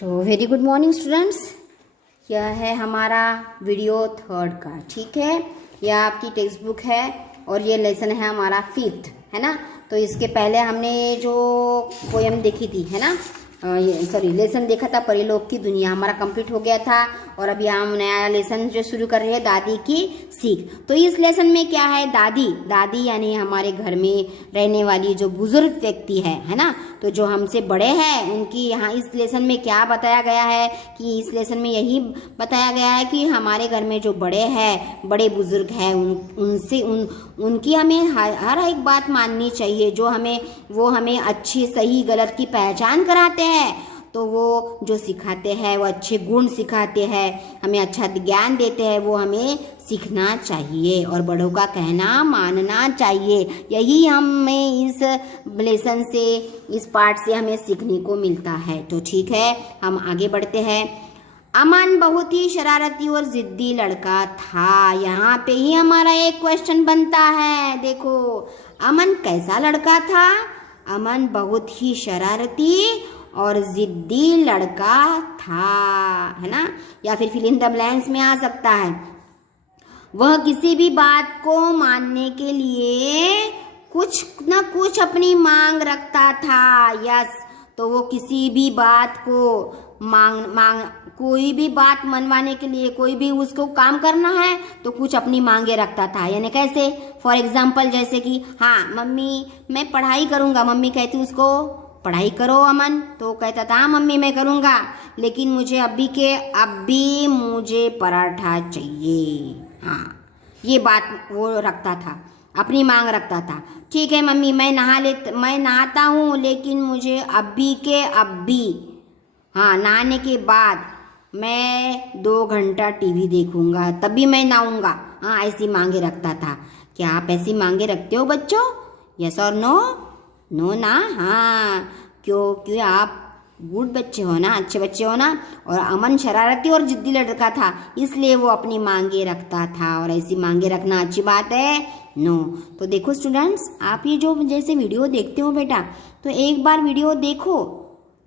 तो very good morning students. यह है हमारा वीडियो 3rd का, ठीक है। यह आपकी टेक्स्ट बुक है और ये लेसन है हमारा 5th, है ना। तो इसके पहले हमने जो पोयम देखी थी, है ना, लेसन देखा था, परिलोक की दुनिया, हमारा कंप्लीट हो गया था। और अभी हम नया लेसन जो शुरू कर रहे हैं, दादी की सीख। तो इस लेसन में क्या है, दादी यानी हमारे घर में रहने वाली जो बुजुर्ग व्यक्ति है ना, तो जो हमसे बड़े हैं उनकी यहाँ इस लेसन में क्या बताया गया है कि इस लेसन में यही बताया गया है कि हमारे घर में जो बड़े बुजुर्ग हैं उनकी हमें हर एक बात माननी चाहिए, जो वो हमें अच्छी सही गलत की पहचान कराते हैं। तो वो जो सिखाते हैं वो अच्छे गुण सिखाते हैं, हमें अच्छा ज्ञान देते हैं, वो हमें सीखना चाहिए और बड़ों का कहना मानना चाहिए। यही हमें इस लेसन से, इस पार्ट से हमें सीखने को मिलता है। तो ठीक है, हम आगे बढ़ते हैं। अमन बहुत ही शरारती और जिद्दी लड़का था। यहाँ पे ही हमारा एक क्वेश्चन बनता है। देखो, अमन कैसा लड़का था? अमन बहुत ही शरारती और जिद्दी लड़का था, है ना, या फिर फिल इन द ब्लैंक्स में आ सकता है। वह किसी भी बात को मानने के लिए कुछ न कुछ अपनी मांग रखता था। यस, तो वो किसी भी बात को कोई भी बात मनवाने के लिए, कोई भी उसको काम करना है तो कुछ अपनी मांगे रखता था। यानी कैसे, फॉर एग्जाम्पल जैसे कि हाँ मम्मी मैं पढ़ाई करूँगा, मम्मी कहती उसको पढ़ाई करो अमन, तो कहता था हाँ मम्मी मैं करूँगा, लेकिन मुझे अभी मुझे पराठा चाहिए। हाँ, ये बात वो रखता था, अपनी मांग रखता था। ठीक है मम्मी मैं नहाता हूँ, लेकिन मुझे अभी हाँ नहाने के बाद मैं 2 घंटा टीवी देखूंगा, तभी मैं नहाऊंगा। हाँ, ऐसी मांगे रखता था। क्या आप ऐसी मांगे रखते हो बच्चों? यस और नो? नो ना? हाँ, क्यों आप गुड बच्चे हो ना, अच्छे बच्चे हो ना। और अमन शरारती और जिद्दी लड़का था, इसलिए वो अपनी मांगे रखता था। और ऐसी मांगे रखना अच्छी बात है? नो। तो देखो स्टूडेंट्स, आप ये जो जैसे वीडियो देखते हो बेटा, तो एक बार वीडियो देखो,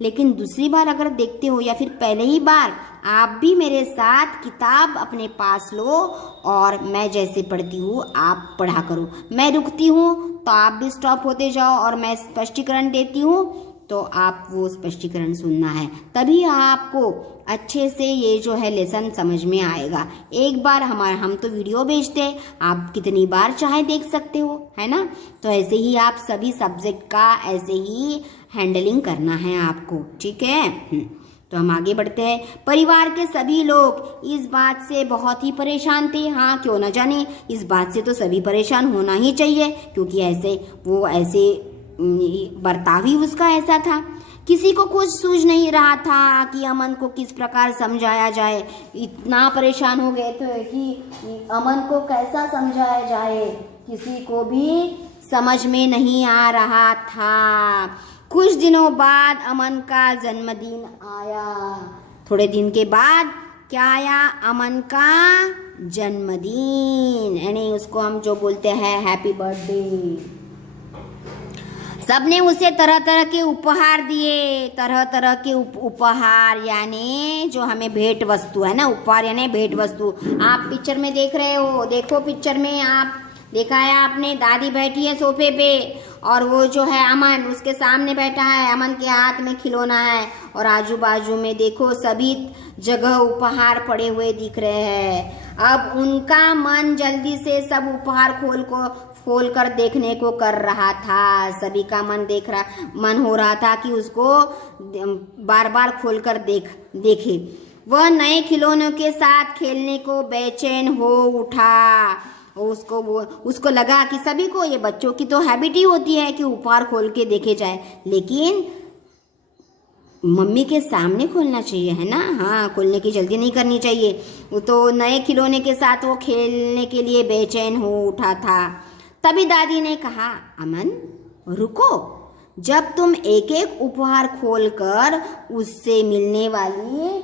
लेकिन दूसरी बार अगर देखते हो या फिर पहले ही बार, आप भी मेरे साथ किताब अपने पास लो और मैं जैसे पढ़ती हूँ आप पढ़ा करो। मैं रुकती हूँ तो आप भी स्टॉप होते जाओ, और मैं स्पष्टीकरण देती हूँ तो आप वो स्पष्टीकरण सुनना है, तभी आपको अच्छे से ये जो है लेसन समझ में आएगा। एक बार हम तो वीडियो भेजते हैं, आप कितनी बार चाहे देख सकते हो, है ना। तो ऐसे ही आप सभी सब्जेक्ट का ऐसे ही हैंडलिंग करना है आपको, ठीक है। तो हम आगे बढ़ते हैं। परिवार के सभी लोग इस बात से बहुत ही परेशान थे। हाँ, क्यों न जाने, इस बात से तो सभी परेशान होना ही चाहिए, क्योंकि ऐसे बर्ताव ही उसका ऐसा था। किसी को कुछ सूझ नहीं रहा था कि अमन को किस प्रकार समझाया जाए। इतना परेशान हो गए थे कि अमन को कैसा समझाया जाए, किसी को भी समझ में नहीं आ रहा था। कुछ दिनों बाद अमन का जन्मदिन आया। थोड़े दिन के बाद क्या आया? अमन का जन्मदिन, यानी उसको हम जो बोलते हैं हैप्पी बर्थडे। सबने उसे तरह तरह के उपहार दिए, तरह तरह के उपहार, यानी जो हमें भेंट वस्तु है ना, उपहार यानी भेंट वस्तु। आप पिक्चर में देख रहे हो, देखो पिक्चर में आप देखा है आपने, दादी बैठी है सोफे पे और वो जो है अमन उसके सामने बैठा है, अमन के हाथ में खिलौना है, और आजू बाजू में देखो सभी जगह उपहार पड़े हुए दिख रहे हैं। अब उनका मन जल्दी से सब उपहार खोल कर देखने को कर रहा था। सभी का मन हो रहा था कि उसको बार बार खोल कर देखे। वह नए खिलौनों के साथ खेलने को बेचैन हो उठा। उसको लगा कि सभी को, ये बच्चों की तो हैबिट ही होती है कि उपहार खोल के देखे जाए, लेकिन मम्मी के सामने खोलना चाहिए, है ना। हाँ, खोलने की जल्दी नहीं करनी चाहिए। वो तो नए खिलौने के साथ वो खेलने के लिए बेचैन हो उठा था। तभी दादी ने कहा, अमन रुको, जब तुम एक एक उपहार खोलकर उससे मिलने वाली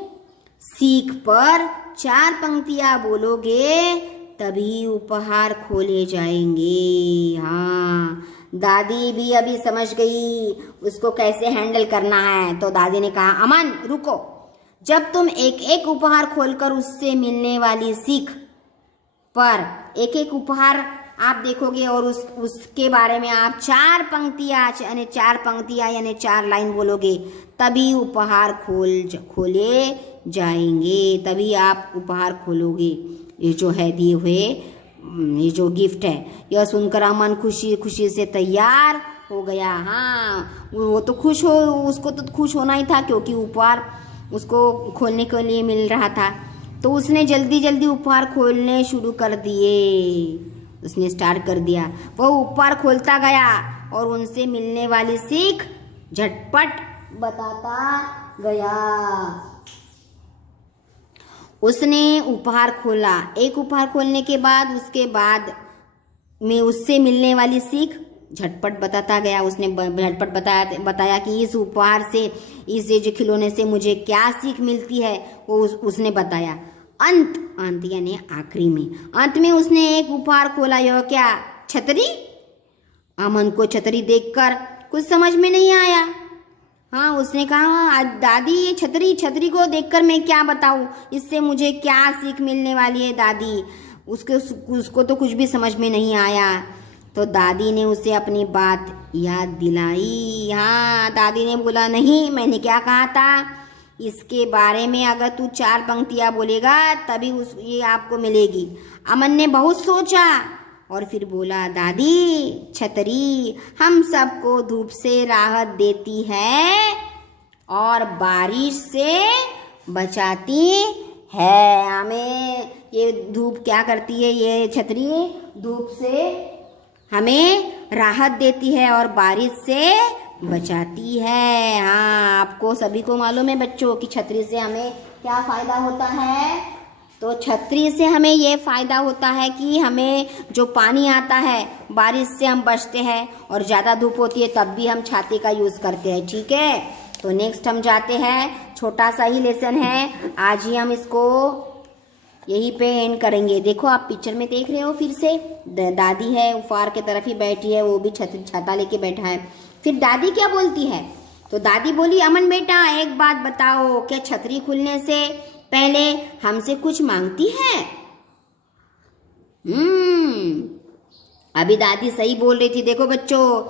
सीख पर 4 पंक्तियां बोलोगे, तभी उपहार खोले जाएंगे। हाँ, दादी भी अभी समझ गई उसको कैसे हैंडल करना है। तो दादी ने कहा, अमन रुको, जब तुम एक एक उपहार खोलकर उससे मिलने वाली सीख पर एक एक उपहार आप देखोगे और उसके बारे में आप चार पंक्तियां यानी 4 लाइन बोलोगे, तभी उपहार खोले जाएंगे, तभी आप उपहार खोलोगे। ये जो है दिए हुए ये जो गिफ्ट है, यह सुनकर अमन खुशी खुशी से तैयार हो गया। हाँ, वो तो उसको तो खुश होना ही था, क्योंकि उपहार उसको खोलने के लिए मिल रहा था। तो उसने जल्दी जल्दी उपहार खोलने शुरू कर दिए, उसने स्टार्ट कर दिया। वह उपहार खोलता गया और उनसे मिलने वाली सीख झटपट बताता गया। उसने उपहार खोला, एक उपहार खोलने के बाद उसके बाद में उससे मिलने वाली सीख झटपट बताता गया। उसने झटपट बताया कि इस उपहार से, इस जो खिलौने से मुझे क्या सीख मिलती है, वो उसने बताया। अंत यानी आखिरी में, अंत में उसने एक उपहार खोला। यह क्या? छतरी। अमन को छतरी देखकर कुछ समझ में नहीं आया। हाँ, उसने कहा, दादी ये छतरी को देखकर मैं क्या बताऊँ, इससे मुझे क्या सीख मिलने वाली है दादी। उसको तो कुछ भी समझ में नहीं आया। तो दादी ने उसे अपनी बात याद दिलाई। हाँ, दादी ने बोला, नहीं, मैंने क्या कहा था, इसके बारे में अगर तू 4 पंक्तियां बोलेगा तभी ये आपको मिलेगी। अमन ने बहुत सोचा और फिर बोला, दादी छतरी हम सबको धूप से राहत देती है और बारिश से बचाती है। हमें ये धूप क्या करती है, ये छतरी धूप से हमें राहत देती है और बारिश से बचाती है। हाँ, आपको सभी को मालूम है बच्चों कि छतरी से हमें क्या फायदा होता है। तो छतरी से हमें ये फायदा होता है कि हमें जो पानी आता है बारिश से हम बचते हैं, और ज़्यादा धूप होती है तब भी हम छाते का यूज़ करते हैं। ठीक है, तो नेक्स्ट हम जाते हैं, छोटा सा ही लेसन है, आज ही हम इसको यहीं पे एंड करेंगे। देखो आप पिक्चर में देख रहे हो, फिर से दादी है उपहार के तरफ ही बैठी है, वो भी छाता लेके बैठा है। फिर दादी क्या बोलती है, तो दादी बोली, अमन बेटा एक बात बताओ, क्या छतरी खुलने से पहले हमसे कुछ मांगती है? अभी दादी सही बोल रही थी। देखो बच्चों,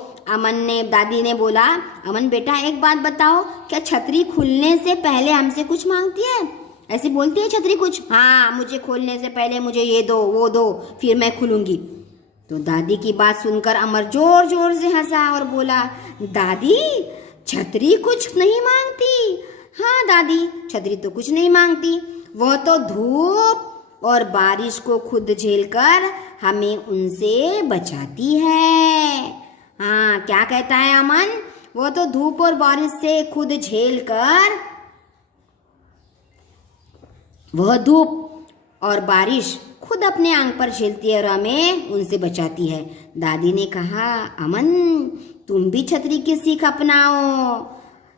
दादी ने बोला, अमन बेटा एक बात बताओ, क्या छतरी खुलने से पहले हमसे कुछ मांगती है? ऐसी बोलती है छतरी कुछ? हाँ, मुझे खोलने से पहले मुझे ये दो वो दो, फिर मैं खुलूंगी। तो दादी की बात सुनकर अमर जोर जोर से हंसा और बोला, दादी छतरी कुछ नहीं मांगती। हाँ दादी, छतरी तो कुछ नहीं मांगती, वह तो धूप और बारिश को खुद झेलकर हमें उनसे बचाती है। हाँ, क्या कहता है अमन? वह तो धूप और बारिश से खुद झेलकर, वह धूप और बारिश खुद अपने आंग पर झेलती है और हमें उनसे बचाती है। दादी ने कहा, अमन तुम भी छतरी की सीख अपनाओ।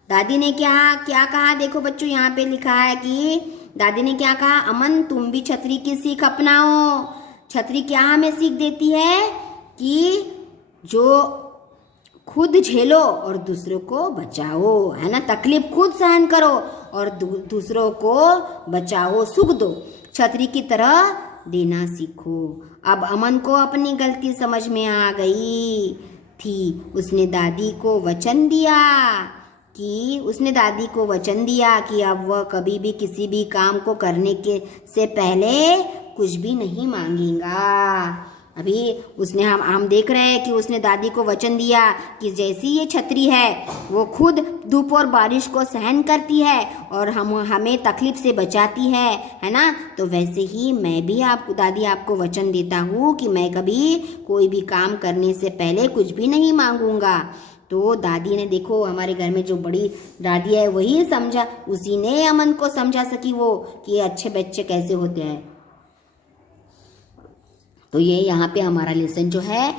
दादी ने क्या कहा? देखो बच्चों, यहाँ पे लिखा है कि दादी ने क्या कहा, अमन तुम भी छतरी की सीख अपनाओ। छतरी क्या हमें सीख देती है कि जो खुद झेलो और दूसरों को बचाओ, है ना, तकलीफ खुद सहन करो और दूसरों को बचाओ, सुख दो, छतरी की तरह देना सीखो। अब अमन को अपनी गलती समझ में आ गई थी। उसने दादी को वचन दिया कि अब वह कभी भी किसी भी काम को करने से पहले कुछ भी नहीं मांगेगा। अभी उसने हम देख रहे हैं कि उसने दादी को वचन दिया कि जैसी ये छतरी है वो खुद धूप और बारिश को सहन करती है और हमें तकलीफ से बचाती है ना, तो वैसे ही मैं भी दादी आपको वचन देता हूँ कि मैं कभी कोई भी काम करने से पहले कुछ भी नहीं मांगूंगा। तो दादी ने, देखो हमारे घर में जो बड़ी दादी है वही समझा, उसी ने अमन को समझा सकी वो कि अच्छे बच्चे कैसे होते हैं। तो ये यहाँ पे हमारा लेसन जो है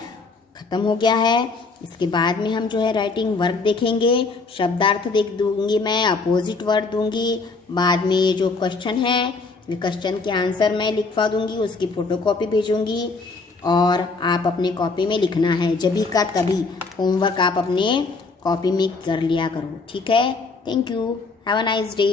ख़त्म हो गया है। इसके बाद में हम जो है राइटिंग वर्क देखेंगे, शब्दार्थ देख दूंगी मैं, अपोजिट वर्ड दूंगी, बाद में ये जो क्वेश्चन है क्वेश्चन के आंसर मैं लिखवा दूंगी, उसकी फोटोकॉपी भेजूंगी और आप अपने कॉपी में लिखना है। जभी का तभी होमवर्क आप अपने कॉपी में कर लिया करो, ठीक है। Thank you, have a nice day.